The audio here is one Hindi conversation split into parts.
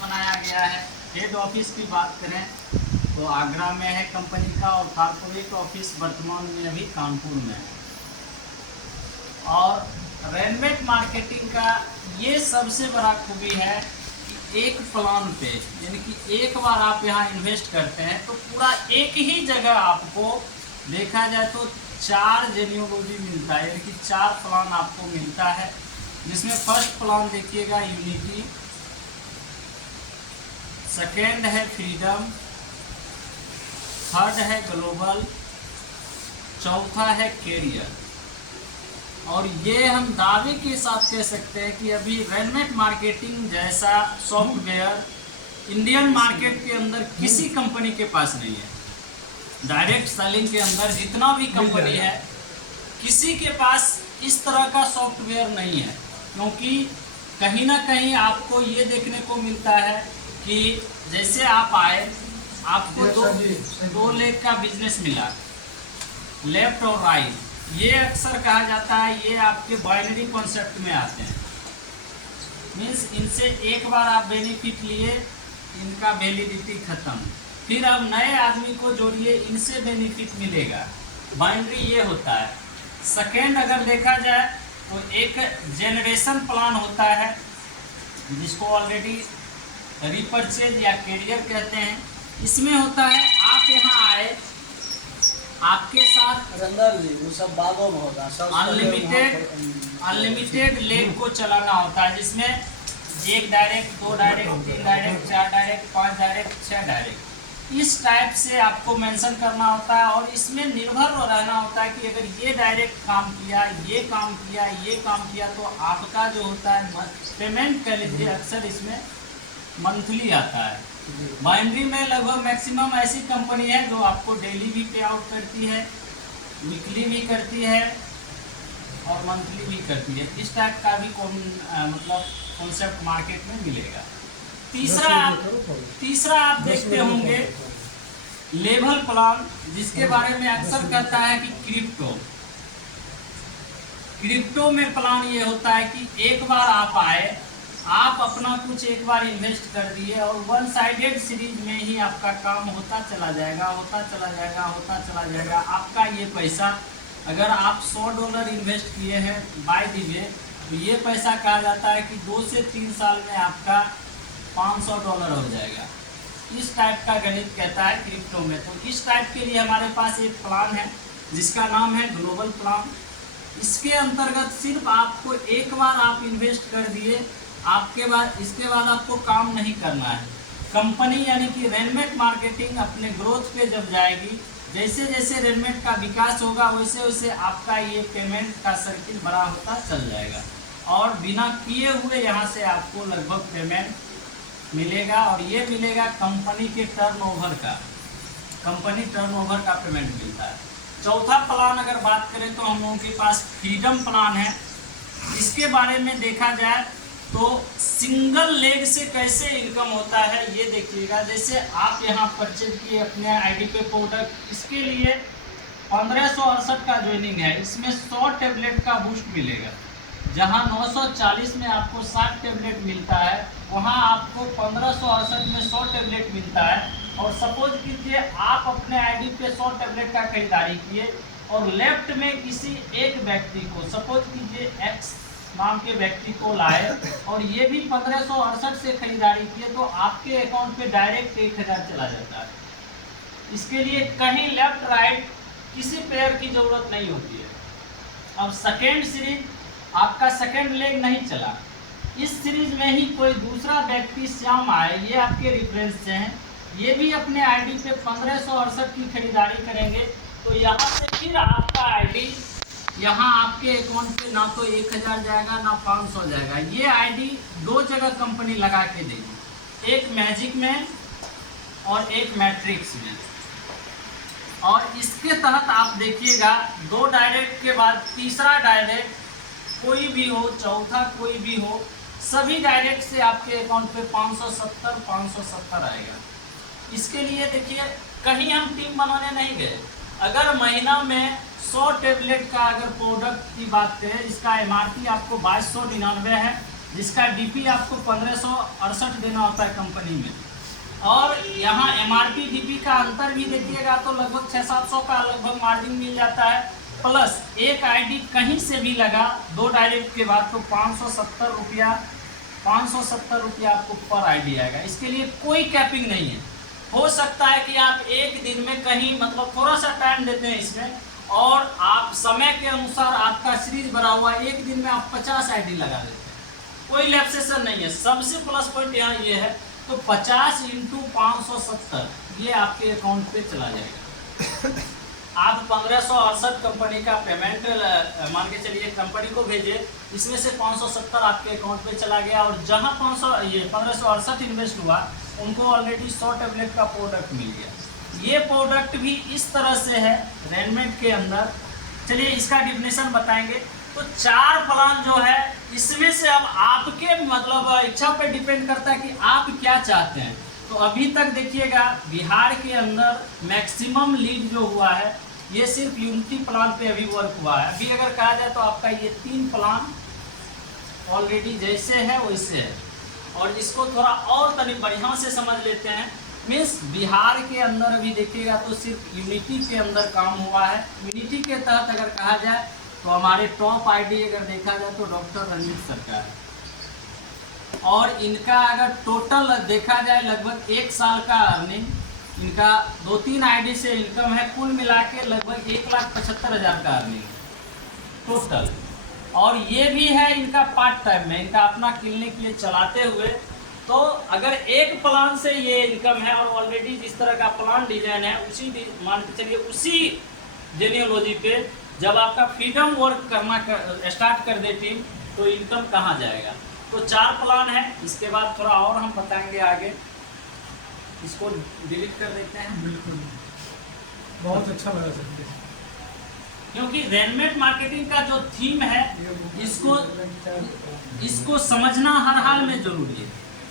बनाया गया है। हेड ऑफिस की बात करें तो आगरा में है कंपनी का, और कॉर्पोरेट ऑफिस वर्तमान में अभी कानपुर में है। और रेनमेट मार्केटिंग का ये सबसे बड़ा खूबी है कि एक प्लान पे, यानी कि एक बार आप यहाँ इन्वेस्ट करते हैं तो पूरा एक ही जगह आपको देखा जाए तो 4 जेन्योलॉजी मिलता है, यानी कि 4 प्लान आपको मिलता है। जिसमें फर्स्ट प्लान देखिएगा यूनिटी, सेकेंड है फ्रीडम, थर्ड है ग्लोबल, चौथा है कैरियर। और ये हम दावे के साथ कह सकते हैं कि अभी रेनमेट मार्केटिंग जैसा सॉफ्टवेयर इंडियन मार्केट के अंदर किसी कंपनी के पास नहीं है। डायरेक्ट सेलिंग के अंदर जितना भी कंपनी है, किसी के पास इस तरह का सॉफ्टवेयर नहीं है। क्योंकि कहीं ना कहीं आपको ये देखने को मिलता है कि जैसे आप आए, आपको दो लेग का बिजनेस मिला, लेफ्ट और राइट, ये अक्सर कहा जाता है ये आपके बाइनरी कॉन्सेप्ट में आते हैं। मीन्स इनसे एक बार आप बेनिफिट लिए, इनका वैलिडिटी खत्म, फिर अब नए आदमी को जोड़िए, इनसे बेनिफिट मिलेगा। बाइनरी ये होता है। सेकेंड अगर देखा जाए तो एक जेनरेशन प्लान होता है जिसको ऑलरेडी रिपर्चेज या कैरियर कहते हैं। इसमें होता है आप यहाँ आए, आपके साथ वो सब बागों में होता है, अनलिमिटेड लेग को चलाना होता है, जिसमें 1 direct, 2 direct, 3 direct, 4 direct, 5 direct, 6 direct, इस टाइप से आपको मेंशन करना होता है। और इसमें निर्भर रहना होता है कि अगर ये डायरेक्ट काम किया, ये काम किया, ये काम किया, तो आपका जो होता है पेमेंट कह लीजिए, अक्सर इसमें मंथली आता है। बाइनरी में लगभग मैक्सिमम ऐसी कंपनी है जो आपको डेली भी पे आउट करती है, वीकली भी करती है और मंथली भी करती है। इस टाइप का भी मतलब कॉन्सेप्ट मार्केट में मिलेगा। तीसरा आप देखते होंगे लेवल प्लान, जिसके बारे में अक्सर कहता है कि क्रिप्टो में प्लान ये होता है कि एक बार आप आए, आप अपना कुछ एक बार इन्वेस्ट कर दिए और वन साइडेड सीरीज में ही आपका काम होता चला जाएगा, होता चला जाएगा, होता चला जाएगा। आपका ये पैसा, अगर आप $100 इन्वेस्ट किए हैं बाय द वे, तो ये पैसा कहा जाता है कि 2 से 3 साल में आपका $500 हो जाएगा। इस टाइप का गणित कहता है क्रिप्टो में। तो इस टाइप के लिए हमारे पास एक प्लान है जिसका नाम है ग्लोबल प्लान। इसके अंतर्गत सिर्फ आपको एक बार आप इन्वेस्ट कर दिए, इसके बाद आपको काम नहीं करना है। कंपनी यानी कि रेनमेट मार्केटिंग अपने ग्रोथ पे जब जाएगी, जैसे जैसे रेनमेट का विकास होगा, वैसे वैसे आपका ये पेमेंट का सर्किल बड़ा होता चल जाएगा और बिना किए हुए यहाँ से आपको लगभग पेमेंट मिलेगा। और ये मिलेगा कंपनी के टर्नओवर का, कंपनी टर्नओवर का पेमेंट मिलता है। चौथा प्लान अगर बात करें तो हम लोगों के पास फ्रीडम प्लान है। इसके बारे में देखा जाए तो सिंगल लेग से कैसे इनकम होता है ये देखिएगा। जैसे आप यहाँ परचेज किए अपने आईडी पे प्रोडक्ट, इसके लिए 1568 का ज्वाइनिंग है। इसमें 100 टैबलेट का बूस्ट मिलेगा। जहाँ 940 में आपको 60 टैबलेट मिलता है, वहाँ आपको 1568 में 100 टैबलेट मिलता है। और सपोज कीजिए आप अपने आईडी पे 100 टैबलेट का खरीदारी किए और लेफ्ट में किसी एक व्यक्ति को, सपोज कीजिए एक्स नाम के व्यक्ति को लाए और ये भी 1568 से खरीदारी किए, तो आपके अकाउंट पे डायरेक्ट 1000 चला जाता है। इसके लिए कहीं लेफ्ट राइट किसी पेयर की जरूरत नहीं होती है। अब सेकेंड सीरीज, आपका सेकेंड लेग नहीं चला, इस सीरीज में ही कोई दूसरा व्यक्ति श्याम आए, ये आपके रेफरेंस से हैं, ये भी अपने आईडी पे 1568 की खरीदारी करेंगे, तो यहाँ से फिर आपका आईडी यहाँ आपके अकाउंट पे ना तो 1000 जाएगा ना 500 जाएगा। ये आईडी 2 जगह कंपनी लगा के देगी, एक मैजिक में और एक मैट्रिक्स में। और इसके तहत आप देखिएगा 2 डायरेक्ट के बाद तीसरा डायरेक्ट कोई भी हो, चौथा कोई भी हो, सभी डायरेक्ट से आपके अकाउंट पे 570 आएगा। इसके लिए देखिए कहीं हम टीम बनाने नहीं गए। अगर महीना में 100 टैबलेट का अगर प्रोडक्ट की बात करें, इसका एमआरपी आपको 2299 है, जिसका डीपी आपको 1568 देना होता है कंपनी में। और यहाँ एमआरपी डीपी का अंतर भी देखिएगा तो लगभग 600-700 का लगभग मार्जिन मिल जाता है। प्लस एक आईडी कहीं से भी लगा 2 डायरेक्ट के बाद तो 570 रुपया आपको पर आईडी आएगा। इसके लिए कोई कैपिंग नहीं है। हो सकता है कि आप एक दिन में कहीं मतलब थोड़ा सा टाइम देते हैं इसमें, और आप समय के अनुसार आपका सीरीज भरा हुआ एक दिन में आप 50 आईडी लगा देते हैं, कोई लैप्सेशन नहीं है। सबसे प्लस पॉइंट यहाँ ये है, तो 50 × 570 ये आपके अकाउंट पे चला जाएगा। आप 1568 कंपनी का पेमेंट मान के चलिए कंपनी को भेजे, इसमें से 570 आपके अकाउंट पे चला गया, और जहाँ 1568 इन्वेस्ट हुआ उनको ऑलरेडी 100 टैबलेट का प्रोडक्ट मिल गया। ये प्रोडक्ट भी इस तरह से है रेनमेट के अंदर। चलिए इसका डिफिनेशन बताएंगे। तो 4 प्लान जो है इसमें से अब आपके मतलब इच्छा पे डिपेंड करता है कि आप क्या चाहते हैं। तो अभी तक देखिएगा बिहार के अंदर मैक्सिमम लीड जो हुआ है ये सिर्फ यूनिटी प्लान पे अभी वर्क हुआ है। अभी अगर कहा जाए तो आपका ये 3 प्लान ऑलरेडी जैसे है वैसे है, और इसको थोड़ा और तनी बढ़िया से समझ लेते हैं। मीन्स बिहार के अंदर अभी देखिएगा तो सिर्फ यूनिटी के अंदर काम हुआ है। यूनिटी के तहत अगर कहा जाए तो हमारे टॉप आईडी अगर देखा जाए तो डॉक्टर रणजीत सरकार है, और इनका अगर टोटल देखा जाए लगभग 1 साल का अर्निंग इनका 2-3 आईडी से इनकम है, कुल मिला के लगभग 1,75,000 का अर्निंग टोटल। और ये भी है इनका पार्ट टाइम में, इनका अपना क्लिनिक ये चलाते हुए। तो अगर एक प्लान से ये इनकम है, और ऑलरेडी जिस तरह का प्लान डिजाइन है उसी मान के चलिए उसी जेनियोलॉजी पे जब आपका फ्रीडम वर्क करना स्टार्ट कर दे टीम, तो इनकम कहाँ जाएगा। तो 4 प्लान है। इसके बाद थोड़ा और हम बताएंगे आगे। इसको डिलीट कर देते हैं। बिल्कुल, बहुत अच्छा लगा सर, क्योंकि रेनमेट मार्केटिंग का जो थीम है इसको समझना हर हाल में जरूरी है।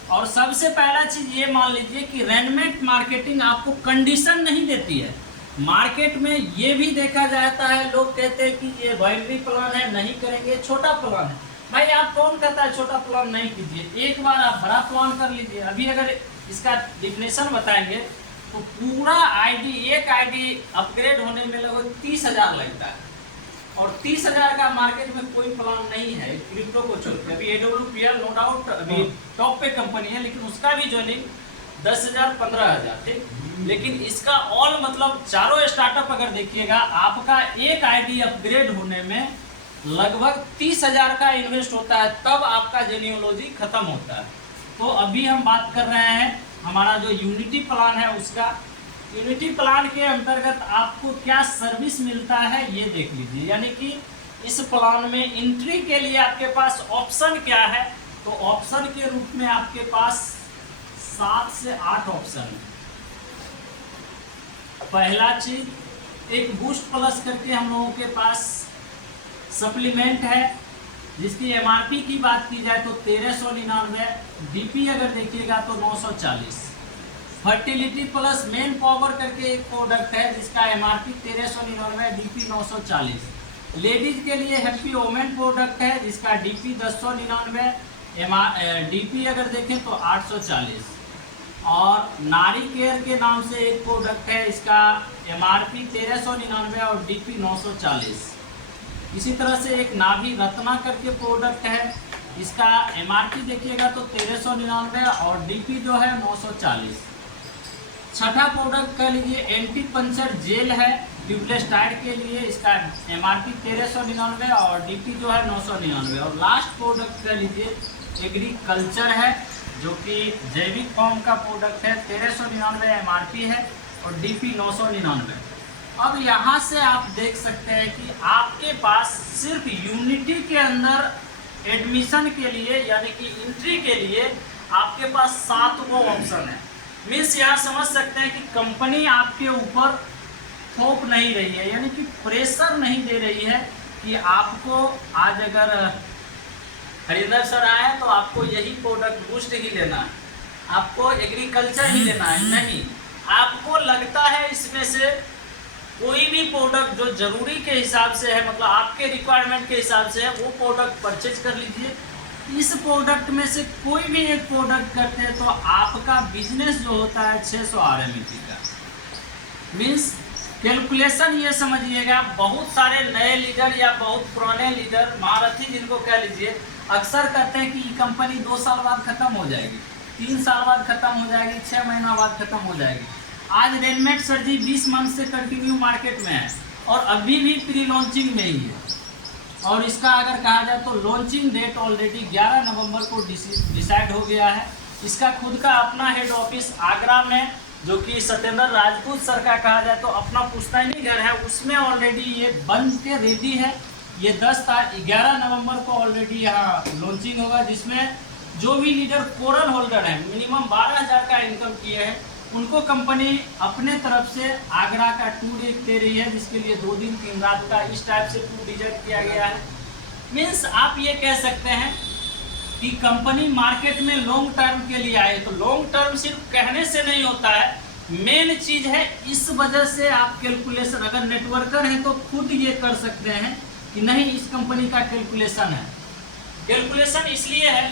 और सबसे पहला चीज ये मान लीजिए कि रेनमेट मार्केटिंग आपको कंडीशन नहीं देती है। मार्केट में ये भी देखा जाता है, लोग कहते हैं कि ये बाइनरी प्लान है, नहीं करेंगे, छोटा प्लान है। भाई आप कौन कहता है छोटा प्लान नहीं कीजिए, एक बार आप बड़ा प्लान कर लीजिए। अभी अगर इसका डिफिनेशन बताएंगे तो पूरा आईडी एक आईडी अपग्रेड होने में लगभग 30,000 लगता है, और 30,000 का मार्केट में कोई प्लान नहीं है क्रिप्टो को छोड़ के। अभी AWPL नो डाउट अभी टॉप पे कंपनी है, लेकिन उसका भी ज्वाइनिंग 10,000 15,000 ठीक। लेकिन इसका ऑल मतलब चारों स्टार्टअप अगर देखिएगा आपका एक आईडी अपग्रेड होने में लगभग 30,000 का इन्वेस्ट होता है, तब आपका जेनियोलॉजी खत्म होता है। तो अभी हम बात कर रहे हैं हमारा जो यूनिटी प्लान है उसका। यूनिटी प्लान के अंतर्गत आपको क्या सर्विस मिलता है ये देख लीजिए। यानी कि इस प्लान में एंट्री के लिए आपके पास ऑप्शन क्या है, तो ऑप्शन के रूप में आपके पास 7 से 8 ऑप्शन है। पहला चीज एक बूस्ट प्लस करके हम लोगों के पास सप्लीमेंट है, जिसकी एमआरपी की बात की जाए तो 1399, डीपी अगर देखिएगा तो 940। फर्टिलिटी प्लस मेन पावर करके एक प्रोडक्ट है जिसका एमआरपी 1399, डीपी 940। लेडीज के लिए हैप्पी वोमेन प्रोडक्ट है जिसका डीपी 1099, डीपी अगर देखें तो 840। और नारी केयर के नाम से एक प्रोडक्ट है, इसका एमआरपी 1399 और डीपी 940। इसी तरह से एक नाभि रत्ना करके प्रोडक्ट है, इसका एमआरपी देखिएगा तो 1399 और डीपी जो है 940। छठा प्रोडक्ट कह लीजिए एंटी पंचर जेल है ट्यूबलेस टायर के लिए, इसका एमआरपी 1399 और डीपी जो है 999। और लास्ट प्रोडक्ट कह लीजिए एग्रीकल्चर है जो कि जैविक फॉर्म का प्रोडक्ट है, 1399 एमआरपी है और डीपी 999। अब यहाँ से आप देख सकते हैं कि आपके पास सिर्फ यूनिटी के अंदर एडमिशन के लिए यानी कि एंट्री के लिए आपके पास 7 ऑप्शन है। मीन्स यहाँ समझ सकते हैं कि कंपनी आपके ऊपर थोप नहीं रही है, यानी कि प्रेशर नहीं दे रही है कि आपको आज अगर हरिंदर सर आए तो आपको यही प्रोडक्ट बूस्ट ही लेना है, आपको एग्रीकल्चर ही लेना है। नहीं, आपको लगता है इसमें से कोई भी प्रोडक्ट जो जरूरी के हिसाब से है, मतलब आपके रिक्वायरमेंट के हिसाब से है, वो प्रोडक्ट परचेज कर लीजिए। इस प्रोडक्ट में से कोई भी एक प्रोडक्ट करते हैं तो आपका बिजनेस जो होता है 600 RMP का। मीन्स कैलकुलेशन ये समझिएगा, बहुत सारे नए लीडर या बहुत पुराने लीडर महारथी जिनको कह लीजिए, अक्सर कहते हैं कि ये कंपनी 2 साल बाद खत्म हो जाएगी, 3 साल बाद खत्म हो जाएगी, 6 महीना बाद खत्म हो जाएगी। आज रेनमेट सर जी 20 मंथ से कंटिन्यू मार्केट में है और अभी भी प्री लॉन्चिंग में ही है। और इसका अगर कहा जाए तो लॉन्चिंग डेट ऑलरेडी 11 नवंबर को डिसाइड हो गया है। इसका खुद का अपना हेड ऑफिस आगरा में, जो कि सत्येंद्र राजपूत सर का कहा जाए तो अपना पुश्तैनी घर है, उसमें ऑलरेडी ये बन के रेडी है। ये 11 नवंबर को ऑलरेडी यहाँ लॉन्चिंग होगा, जिसमें जो भी लीडर कोरल होल्डर है, मिनिमम 12,000 का इनकम किए हैं, उनको कंपनी अपने तरफ से आगरा का टूर एक दे रही है, जिसके लिए 2 दिन 3 रात का इस टाइप से टूर डिजाइन किया गया है। मीन्स आप ये कह सकते हैं कि कंपनी मार्केट में लॉन्ग टर्म के लिए आए। तो लॉन्ग टर्म सिर्फ कहने से नहीं होता है, मेन चीज है इस वजह से आप कैलकुलेशन, अगर नेटवर्कर हैं तो खुद ये कर सकते हैं कि नहीं इस कंपनी का कैलकुलेशन है। कैलकुलेशन इसलिए है,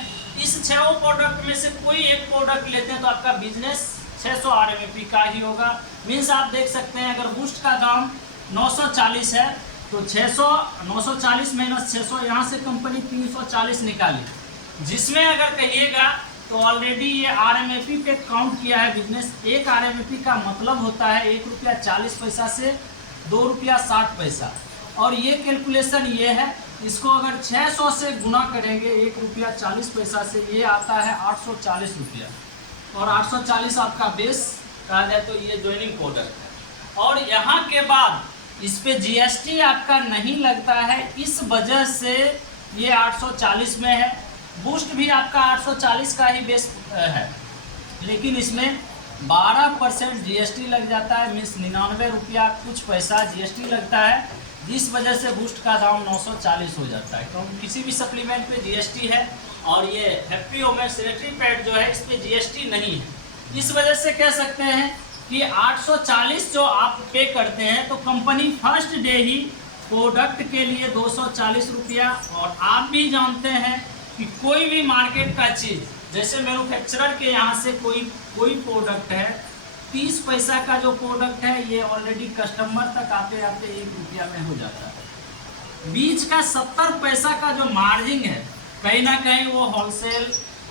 इस 6 प्रोडक्ट में से कोई एक प्रोडक्ट लेते हैं तो आपका बिजनेस 600 RMP का ही होगा। मीन्स आप देख सकते हैं, अगर बूस्ट का दाम 940 है तो 940 माइनस 600, यहाँ से कंपनी 340 निकाली, जिसमें अगर कहिएगा तो ऑलरेडी ये RMP पे काउंट किया है बिजनेस। एक RMP का मतलब होता है ₹1.40 से ₹2.60, और ये कैलकुलेशन ये है। इसको अगर 600 से गुना करेंगे ₹1.40 से, ये आता है ₹840, और 840 आपका बेस कहा जाए तो ये ज्वाइनिंग प्रोडक्ट है। और यहाँ के बाद इस पे GST आपका नहीं लगता है, इस वजह से ये 840 में है। बूस्ट भी आपका 840 का ही बेस है, लेकिन इसमें 12% GST लग जाता है। मीन्स ₹99 कुछ पैसा GST लगता है, जिस वजह से बूस्ट का दाम 940 हो जाता है। क्योंकि किसी भी सप्लीमेंट पे GST है, और ये हैप्पी होममेड सैनिटरी पैड जो है इस पे GST नहीं है। इस वजह से कह सकते हैं कि 840 जो आप पे करते हैं तो कंपनी फर्स्ट डे ही प्रोडक्ट के लिए ₹240। और आप भी जानते हैं कि कोई भी मार्केट का चीज़, जैसे मैन्युफैक्चरर के यहाँ से कोई प्रोडक्ट है, 30 पैसा का जो प्रोडक्ट है ये ऑलरेडी कस्टमर तक आते आते ₹1 में हो जाता है। बीच का 70 पैसा का जो मार्जिन है, कहीं ना कहीं वो होलसेल,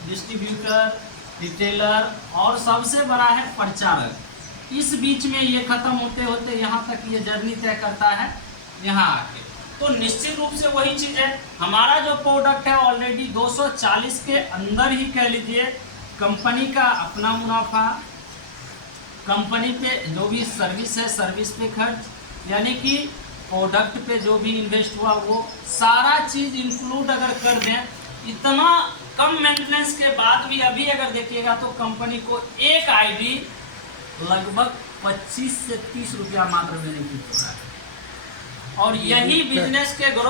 डिस्ट्रीब्यूटर, रिटेलर और सबसे बड़ा है प्रचारक। इस बीच में ये ख़त्म होते होते यहाँ तक ये जर्नी तय करता है यहाँ आके। तो निश्चित रूप से वही चीज़ है, हमारा जो प्रोडक्ट है ऑलरेडी 240 के अंदर ही कह लीजिए। कंपनी का अपना मुनाफा, कंपनी पे जो भी सर्विस है, सर्विस पे खर्च, यानी कि प्रोडक्ट पे जो भी इन्वेस्ट हुआ वो सारा चीज़ इंक्लूड अगर कर दें, इतना कम मेंटेनेंस के बाद भी अभी अगर देखिएगा तो कंपनी को एक ID लगभग 25 से 30 रुपया मात्र बेनिफिट हो रहा है। और यही बिजनेस के ग्रोथ